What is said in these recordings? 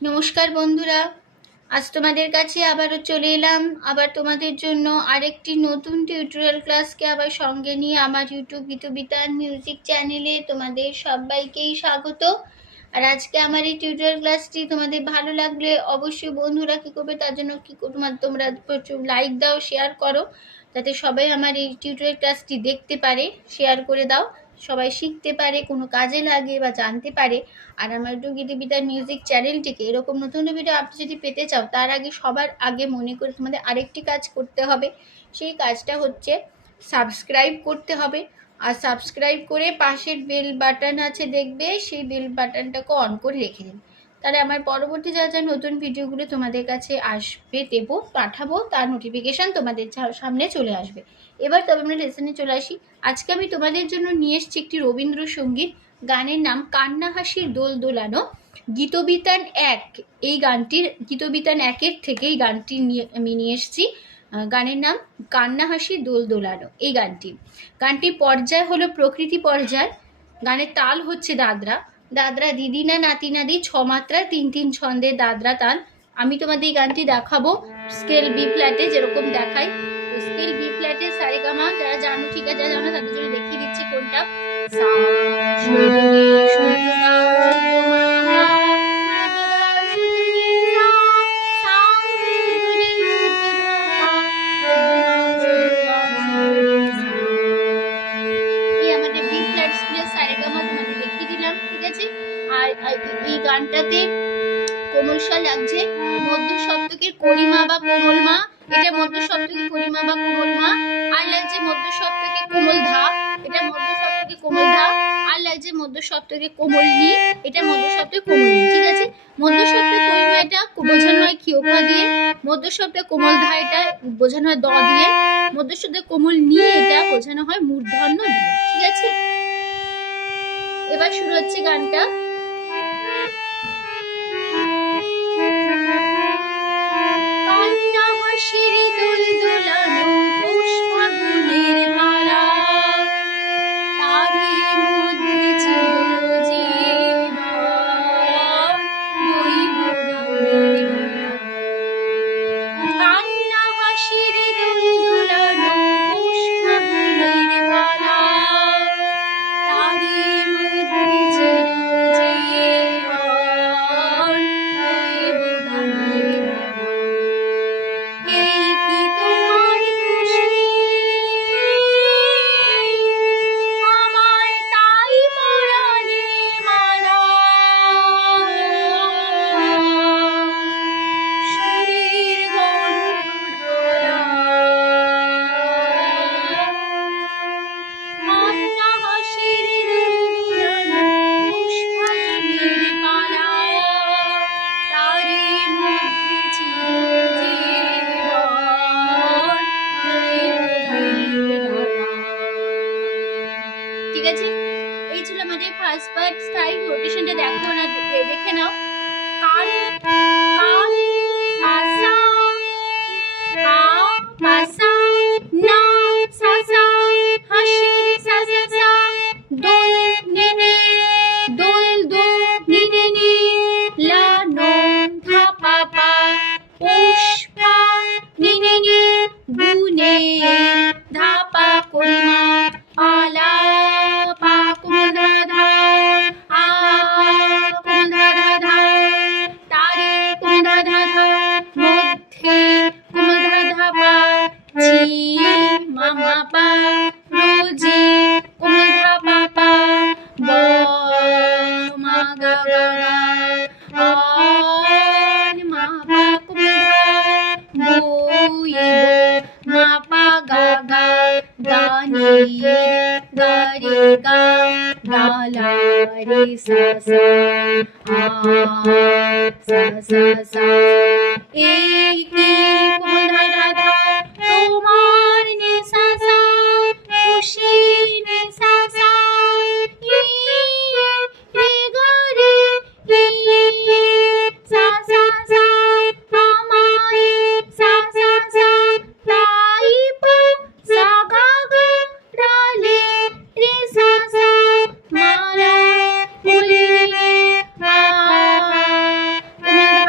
নমস্কার বন্ধুরা, আজ তোমাদের কাছে আবারও চলে এলাম। আবার তোমাদের জন্য আরেকটি নতুন টিউটোরিয়াল ক্লাসকে আবার সঙ্গে নিয়ে আমার ইউটিউব গীতবিতান মিউজিক চ্যানেলে তোমাদের সবাইকেই স্বাগত। আর আজকে আমার এই টিউটোরিয়াল ক্লাসটি তোমাদের ভালো লাগলে অবশ্যই বন্ধুরা কী করবে, তার জন্য তোমরা প্রচুর লাইক দাও, শেয়ার করো, যাতে সবাই আমার এই টিউটোরিয়াল ক্লাসটি দেখতে পারে। শেয়ার করে দাও, সবাই শিখতে পারে, কোনো কাজে লাগে বা জানতে পারে। আর আমার ইউটিউব গীতবিতান মিউজিক চ্যানেলটিকে এরকম নতুন ভিডিও আপনি যদি পেতে চাও, তার আগে সবার আগে মনে করে তোমাদের আরেকটি কাজ করতে হবে। সেই কাজটা হচ্ছে সাবস্ক্রাইব করতে হবে। আর সাবস্ক্রাইব করে পাশের বেল বাটন আছে দেখবে, সেই বেল বাটনটাকে অন করে রেখে দিন। তাহলে আমার পরবর্তী যা যা নতুন ভিডিওগুলো তোমাদের কাছে আসবে, দেবো, পাঠাবো, তার নোটিফিকেশান তোমাদের সামনে চলে আসবে। এবার তবে আমরা লেসনে চলে আসি। আজকে আমি তোমাদের জন্য নিয়ে এসেছি একটি রবীন্দ্রসঙ্গীত। গানের নাম কান্না হাসির দোল দোলানো। গীতবিতান 1, এই গানটির গীতবিতান 1-এর থেকে এই গানটি আমি নিয়ে এসেছি। গানের নাম কান্না হাসির দোল দোলানো। এই গানটির পর্যায় হলো প্রকৃতি পর্যায়। গানের তাল হচ্ছে দাদরা। দাদরা দিদি না নাতি নাদি, 6 মাত্রা 3-3 ছন্দের দাদরা তাল। আমি তোমাদের এই গানটি দেখাবো স্কেল বি ফ্ল্যাটে, যেরকম দেখাই। স্কেল বি ফ্ল্যাটে সারেগামা, যারা জানো ঠিক আছে, যারা জানো তাদের জন্য দেখিয়ে দিচ্ছি কোনটা। এই গানটাতে কোমল স্বর লাগছে, মধ্য সপ্তকের করিমা বা কোমল মা, এটা মধ্য সপ্তকের করিমা বা কোমল মা। আর লাগছে মধ্য সপ্তকে কোমল ধা, এটা মধ্য সপ্তকে কোমল ধা। আর লাগছে মধ্য সপ্তকে কোমল নি, এটা মধ্য সপ্তকে কোমল নি। ঠিক আছে, মধ্য সপ্তকে করিমা এটা বোঝানো হয় ক্ষিয়খা দিয়ে, মধ্য সপ্তকে কোমল ধা এটা বোঝানো হয় দ দিয়ে, মধ্য সপ্তকে কোমল নি এটা বোঝানো হয় মূর্ধন্য দিয়ে। ঠিক আছে, এবার শুরু হচ্ছে গানটা। কান্না হাসির দোল দোলানো পুষ্পগুলের মালা, তারই মধ্যে চিরজীবন বইব গানের ধারা। কান্না হাসির দোল দোলানো পুষ্পগুলের মালা, তারই মধ্যে চিরজীবন বইব গানের ধারা। এই কি তোমার খুশি, আমায় তাই পরালে মালা, সুরের গন্ধ ঢালা। কান্না হাসির দোল দোলানো পুষ্পগুলের মালা, তারই মধ্যে চিরজীবন বইব গানের ধারা। ঠিক আছে, এই ছিল আমাদের ফার্স্ট পার্ট। স্টাইল রোটেশনটা দেখো না, দেখে নাও। কান কান আসা, কা পাসা, না সা সা, হাসি সা সা সা, দোল নে নে, দোল দো নি নে নি, লা নো ধা পা পা, পুষ্পা নি নে নি, গুনে ধা পা করিমা, আলা পা কোমল ধা ধা, আ কোমল ধা ধা ধা, তারে কোমল ধা ধা ধা, মধ্যে কোমল ধা ধা পা, জি মা মা পা, রোজি কোমল ধা পা পা, ব মা গা গা গা, আন মা পা কোমল ধা, বইব মা পা গা গা, গা নি গা রে গা, গা লা রে সা সা, আ সা সা সা। এই কি কোমল ধা ধা ধা, তোমার নে সা সা, খুশি নে সা সা, ই রে গা রে, ই সা সা সা, আমায় সা সা সা, তাই পা সা গা গা, রা লে রে সা সা, মালা ফুলে রে, আ কোমল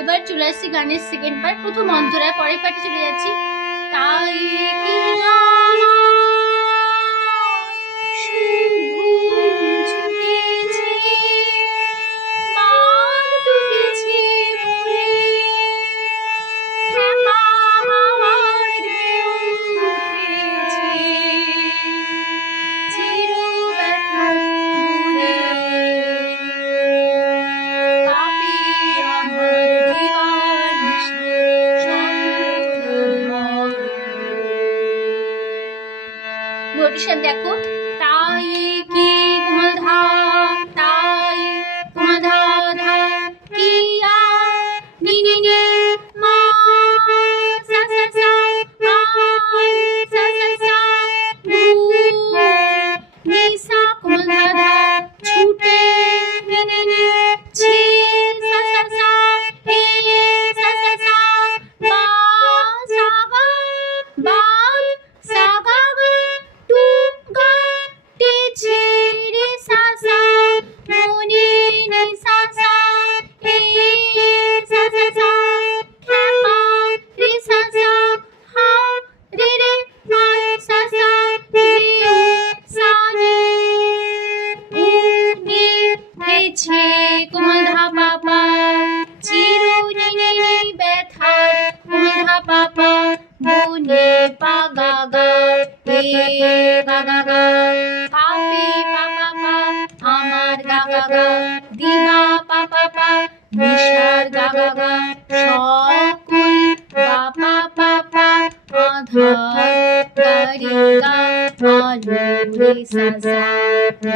এবার চলে আসছি গানের সেকেন্ড পার্ট, প্রথম অন্তরায়, পরের পার্টে চলে যাচ্ছি। তাই কি না নোটেশন দেখো, তাই কি কোমল ধা, তাই কোমল ধা ধা কি আ নি নি নি মা সা সা সা আই সা সা সা বু নি সা কোমল ধা ধা ছুটে নি নি নি ছি সা সা সা হে সা সা সা বা সা গা বা সা গা গা টু গা টি ছি রে সা সা মনি নি সা সা হে সা সা সা খা পা রে সা সা হা রে রে আই সা সা হে সা নি উ নি হে ছে কোমল ধা পা পা চিরু নি নি নি ব্যথার কোমল ধা পা পা বুনে পা গা গা হে গা গা গা পাপে পা পা পা আমার গা গা গা দিবা পা পা পা নিশার গা গা গা সকল গা পা পা পা আধার গারি গা আলো রে সা সা সা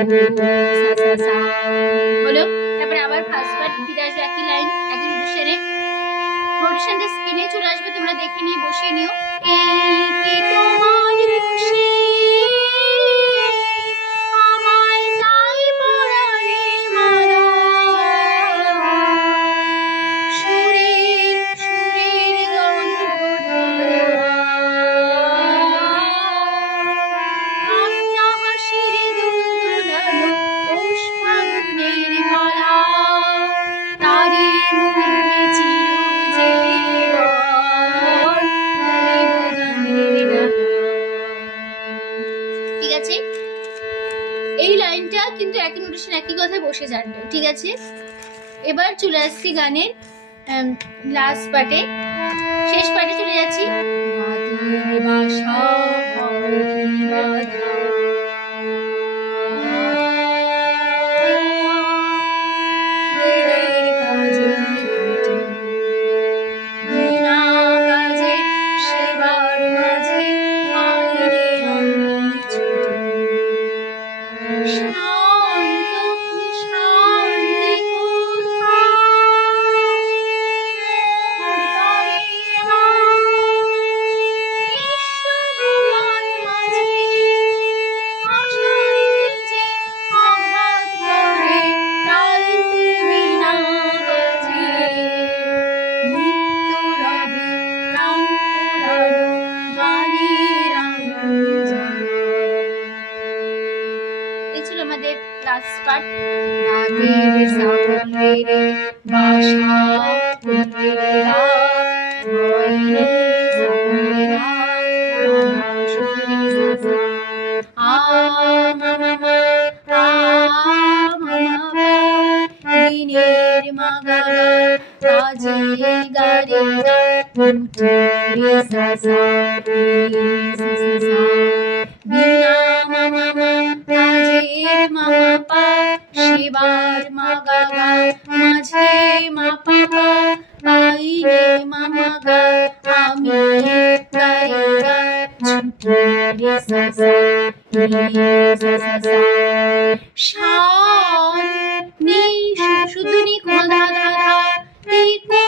সা সা হলো। তারপরে আবার ফার্স্ট পার্ট ফিরে আসবে, একই লাইন একই নোটেশনে। নোটেশনটা স্ক্রিনে চলে আসবে, তোমরা দেখে নিয়ে বসিয়ে নিও। এই কি তোমার খুশি আমায় তাই পরালে মালা, সুরের সুরের গন্ধ কান্না হাসির দুলদুলানো পুষ্পাঞ্জলির মালা, তারি মধ্যে চিরজীবন ঠিক আছে। এই লাইনটা কিন্তু একই নোটেশন একই কথায় বসে যাবে, ঠিক আছে। এবার চলে আসছি গানের লাস্ট পার্টে, শেষ পার্টে চলে যাচ্ছি। রাতের বাসা হয় বাঁধা, দিনের কাজে ছুটে, বিনা কাজে সেবার মাঝে আইরে আমি ছুটে, শান্ত শান্তি আমাদের লাস্ট পার্ট। রাতের সাগরে বাসা কুটিরা ভয়ে সাগরেরা সুরে সাসা আ মামা আ মামা দিনের মাগারা কাজে গারে কুটিরে সাসা সাসা বিনা মামা কাজের মামা পা শিবার মাগা গা মাঝে মা পাপা পাইরে মামা গা আমি গায়ে গা ছুটে রে সা সা সা সা সা শান নি শুধু নি কোমল ধা ধা ধা তি কো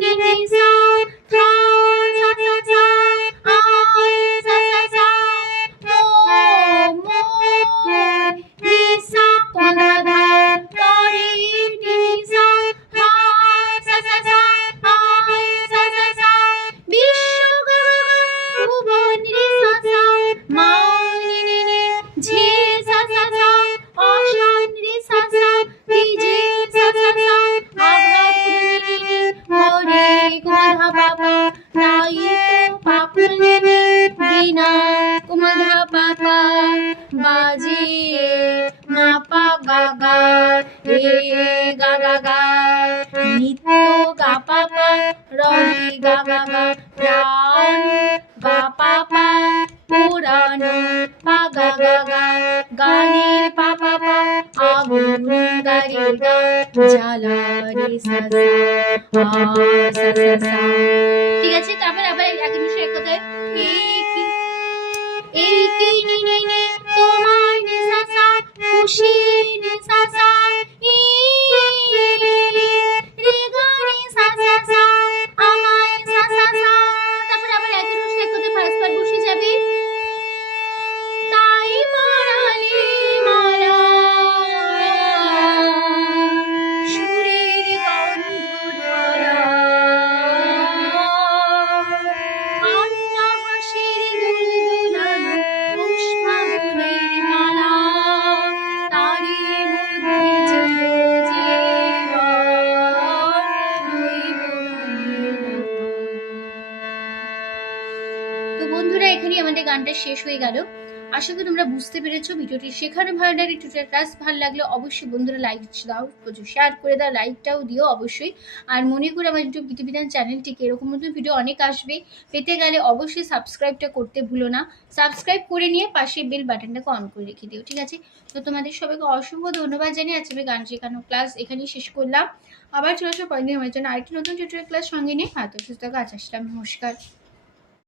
নি নি সা ধা সা সা সা আই সা সা সা মো মো নি সা কোমল ধা ধা তরি নি সা হা সা সা সা আই সা সা সা বিশ্ব গা ভুবন রে সা সা মা নি নি নি সা সা সা। ঠিক আছে, তারপর আবার এক নিমিষে এক কথায় এই কি নি নি নি তোমার নি সা সা খুশি নি সা সা ই রে গা নি সা সা সা আমায় সা সা সা। তারপর আবার এক নিমিষে এক কথায় ফার্স্ট পার্ট বসে যাবে। তাই পরালি মালা সুরের গন্ধ আন্না হাসির দুলদুলানো পুষ্পবনের মালা তারি মধ্যে চিরজীবন রইব গানের। তো বন্ধুরা, এখানেই আমাদের গানটা শেষ হয়ে গেল। আশা করি তোমরা বুঝতে পেরেছো ভিডিওটি শেখানো ভালো লাগে। টিউটোরিয়াল ক্লাস ভালো লাগলে অবশ্যই বন্ধুরা লাইক দাও, প্রচুর শেয়ার করে দাও, লাইকটাও দিও অবশ্যই। আর মনে করে আমার ইউটিউব গীতবিতান চ্যানেলটিকে এরকম নতুন ভিডিও অনেক আসবে পেতে গেলে অবশ্যই সাবস্ক্রাইবটা করতে ভুলো না। সাবস্ক্রাইব করে নিয়ে পাশে বেল বাটনটাকে অন করে রেখে দিও, ঠিক আছে? তো তোমাদের সবাইকে অসংখ্য ধন্যবাদ জানিয়ে আজকে আমি গান শেখানো ক্লাস এখানেই শেষ করলাম। আবার চলে আসো পরের দিন আমার জন্য আরেকটি নতুন টিউটোরিয়াল ক্লাস সঙ্গে নিয়ে। সুস্থ থাকো, আজ আসলাম, নমস্কার।